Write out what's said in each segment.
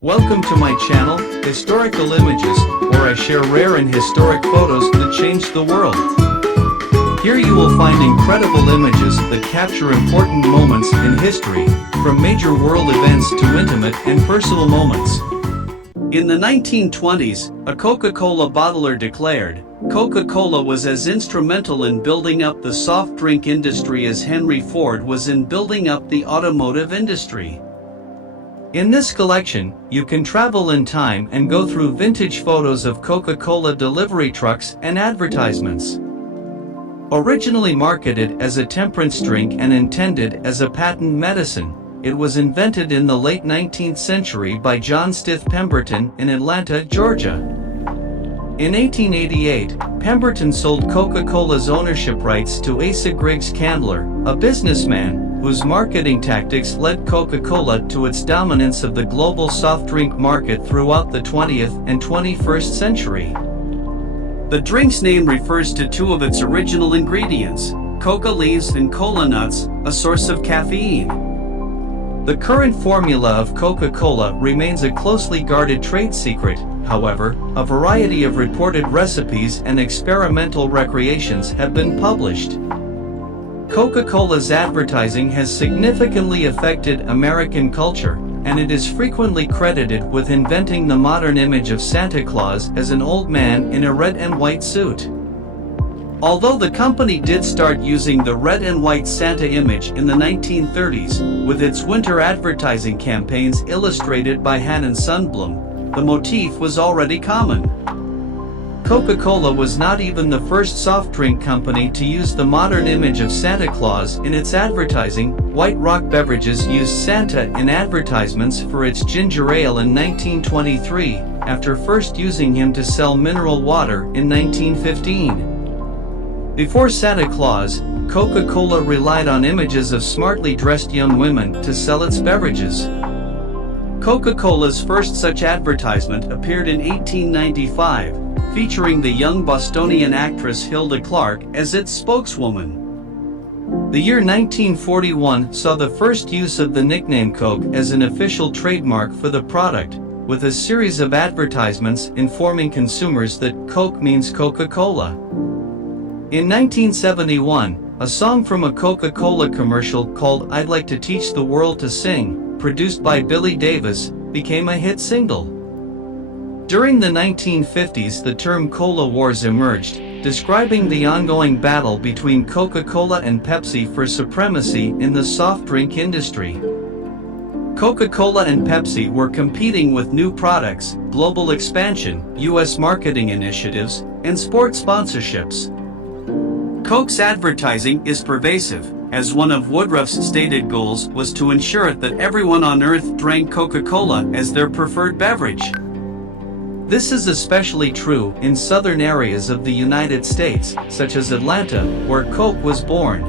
Welcome to my channel, Historical Images, where I share rare and historic photos that changed the world. Here you will find incredible images that capture important moments in history, from major world events to intimate and personal moments. In the 1920s, a Coca-Cola bottler declared, "Coca-Cola was as instrumental in building up the soft drink industry as Henry Ford was in building up the automotive industry." In this collection, you can travel in time and go through vintage photos of Coca-Cola delivery trucks and advertisements. Originally marketed as a temperance drink and intended as a patent medicine, it was invented in the late 19th century by John Stith Pemberton in Atlanta, Georgia. In 1888, Pemberton sold Coca-Cola's ownership rights to Asa Griggs Candler, a businessman whose marketing tactics led Coca-Cola to its dominance of the global soft drink market throughout the 20th and 21st century. The drink's name refers to two of its original ingredients, coca leaves and cola nuts, a source of caffeine. The current formula of Coca-Cola remains a closely guarded trade secret. However, a variety of reported recipes and experimental recreations have been published. Coca-Cola's advertising has significantly affected American culture, and it is frequently credited with inventing the modern image of Santa Claus as an old man in a red and white suit. Although the company did start using the red and white Santa image in the 1930s, with its winter advertising campaigns illustrated by Hanan Sundblom, the motif was already common. Coca-Cola was not even the first soft drink company to use the modern image of Santa Claus in its advertising. White Rock Beverages used Santa in advertisements for its ginger ale in 1923, after first using him to sell mineral water in 1915. Before Santa Claus, Coca-Cola relied on images of smartly dressed young women to sell its beverages. Coca-Cola's first such advertisement appeared in 1895, featuring the young Bostonian actress Hilda Clark as its spokeswoman. The year 1941 saw the first use of the nickname Coke as an official trademark for the product, with a series of advertisements informing consumers that Coke means Coca-Cola. In 1971, a song from a Coca-Cola commercial called "I'd Like to Teach the World to Sing," produced by Billy Davis, became a hit single. During the 1950s, the term Cola Wars emerged, describing the ongoing battle between Coca-Cola and Pepsi for supremacy in the soft drink industry. Coca-Cola and Pepsi were competing with new products, global expansion, U.S. marketing initiatives, and sports sponsorships. Coke's advertising is pervasive, as one of Woodruff's stated goals was to ensure that everyone on Earth drank Coca-Cola as their preferred beverage. This is especially true in southern areas of the United States, such as Atlanta, where Coke was born.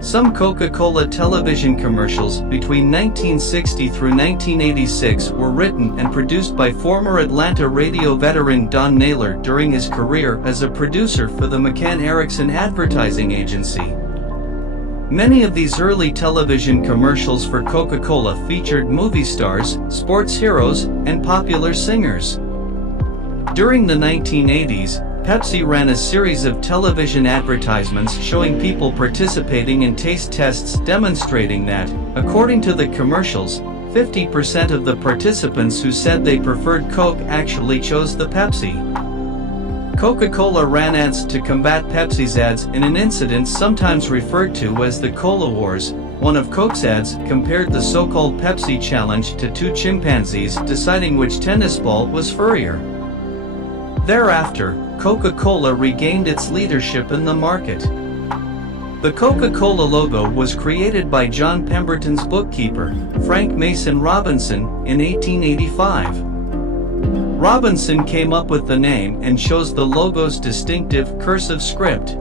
Some Coca-Cola television commercials between 1960 through 1986 were written and produced by former Atlanta radio veteran Don Naylor during his career as a producer for the McCann Erickson advertising agency. Many of these early television commercials for Coca-Cola featured movie stars, sports heroes, and popular singers. During the 1980s, Pepsi ran a series of television advertisements showing people participating in taste tests demonstrating that, according to the commercials, 50% of the participants who said they preferred Coke actually chose the Pepsi. Coca-Cola ran ads to combat Pepsi's ads in an incident sometimes referred to as the Cola Wars. One of Coke's ads compared the so-called Pepsi Challenge to two chimpanzees deciding which tennis ball was furrier. Thereafter, Coca-Cola regained its leadership in the market. The Coca-Cola logo was created by John Pemberton's bookkeeper, Frank Mason Robinson, in 1885. Robinson came up with the name and chose the logo's distinctive cursive script.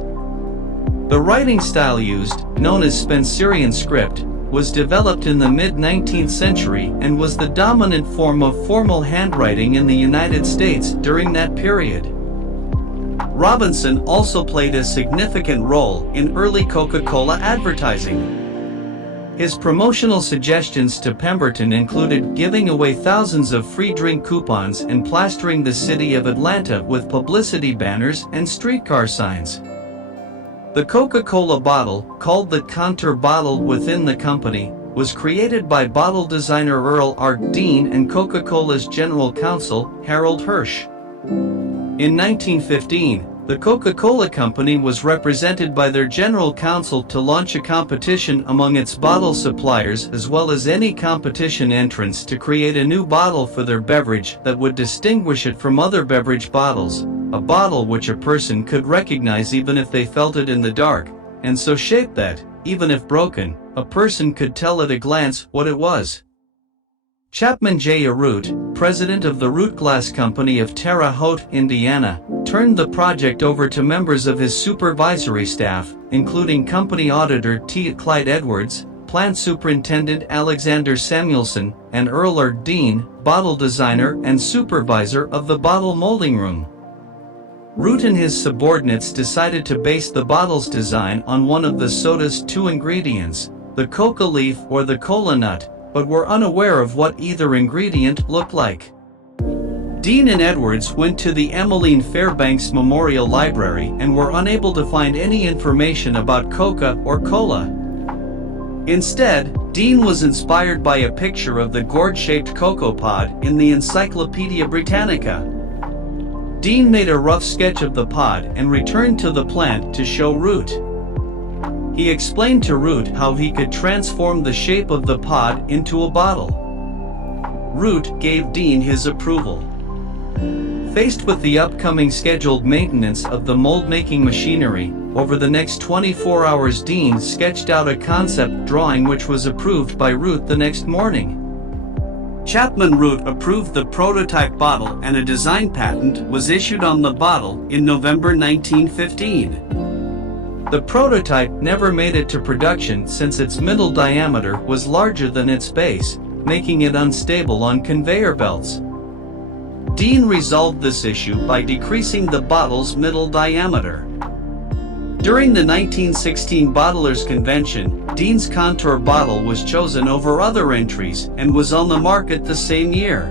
The writing style used, known as Spencerian script, was developed in the mid-19th century and was the dominant form of formal handwriting in the United States during that period. Robinson also played a significant role in early Coca-Cola advertising. His promotional suggestions to Pemberton included giving away thousands of free drink coupons and plastering the city of Atlanta with publicity banners and streetcar signs. The Coca-Cola bottle, called the Contour bottle within the company, was created by bottle designer Earl Art Dean and Coca-Cola's general counsel, Harold Hirsch. In 1915, the Coca-Cola Company was represented by their general counsel to launch a competition among its bottle suppliers as well as any competition entrants to create a new bottle for their beverage that would distinguish it from other beverage bottles, a bottle which a person could recognize even if they felt it in the dark, and so shaped that, even if broken, a person could tell at a glance what it was. Chapman J. Arute, president of the Root Glass Company of Terre Haute, Indiana, turned the project over to members of his supervisory staff, including company auditor T. Clyde Edwards, plant superintendent Alexander Samuelson, and Earl Art Dean, bottle designer and supervisor of the bottle molding room. Root and his subordinates decided to base the bottle's design on one of the soda's two ingredients, the coca leaf or the cola nut, but were unaware of what either ingredient looked like. Dean and Edwards went to the Emmeline Fairbanks Memorial Library and were unable to find any information about coca or cola. Instead, Dean was inspired by a picture of the gourd-shaped cocoa pod in the Encyclopedia Britannica. Dean made a rough sketch of the pod and returned to the plant to show Root. He explained to Root how he could transform the shape of the pod into a bottle. Root gave Dean his approval. Faced with the upcoming scheduled maintenance of the mold-making machinery, over the next 24 hours Dean sketched out a concept drawing which was approved by Root the next morning. Chapman Root approved the prototype bottle and a design patent was issued on the bottle in November 1915. The prototype never made it to production since its middle diameter was larger than its base, making it unstable on conveyor belts. Dean resolved this issue by decreasing the bottle's middle diameter. During the 1916 Bottlers' Convention, Dean's Contour bottle was chosen over other entries and was on the market the same year.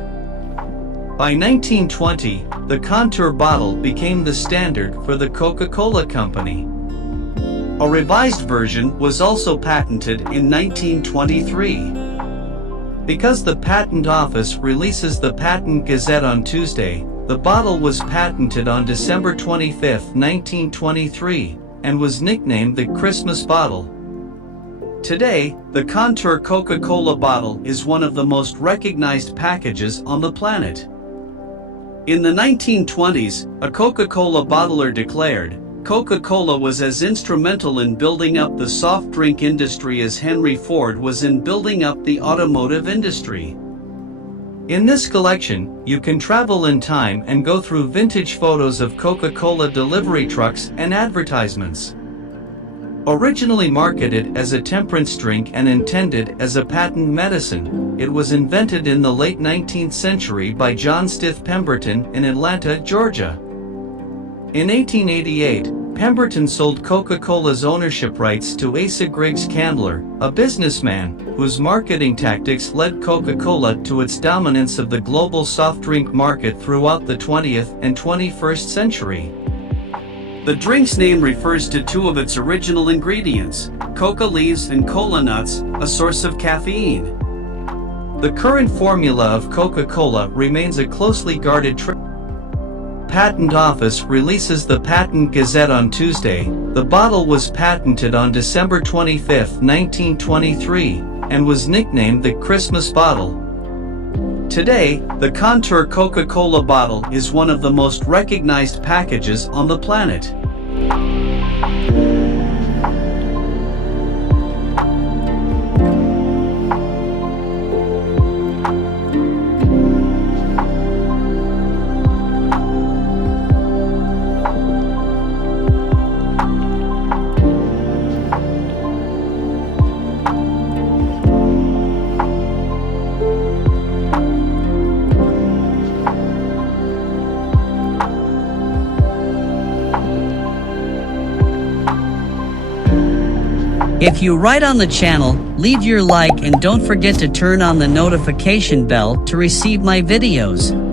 By 1920, the Contour bottle became the standard for the Coca-Cola Company. A revised version was also patented in 1923. Because the Patent Office releases the Patent Gazette on Tuesday, the bottle was patented on December 25, 1923, and was nicknamed the Christmas bottle. Today, the Contour Coca-Cola bottle is one of the most recognized packages on the planet. In the 1920s, a Coca-Cola bottler declared, "Coca-Cola was as instrumental in building up the soft drink industry as Henry Ford was in building up the automotive industry." In this collection, you can travel in time and go through vintage photos of Coca-Cola delivery trucks and advertisements. Originally marketed as a temperance drink and intended as a patent medicine, it was invented in the late 19th century by John Stith Pemberton in Atlanta, Georgia. In 1888, Pemberton sold Coca-Cola's ownership rights to Asa Griggs Candler, a businessman whose marketing tactics led Coca-Cola to its dominance of the global soft drink market throughout the 20th and 21st century. The drink's name refers to two of its original ingredients, coca leaves and cola nuts, a source of caffeine. The current formula of Coca-Cola remains a closely guarded Patent Office releases the Patent Gazette on Tuesday. The bottle was patented on December 25, 1923, and was nicknamed the Christmas bottle. Today, the Contour Coca-Cola bottle is one of the most recognized packages on the planet. If you right on the channel, leave your like and don't forget to turn on the notification bell to receive my videos.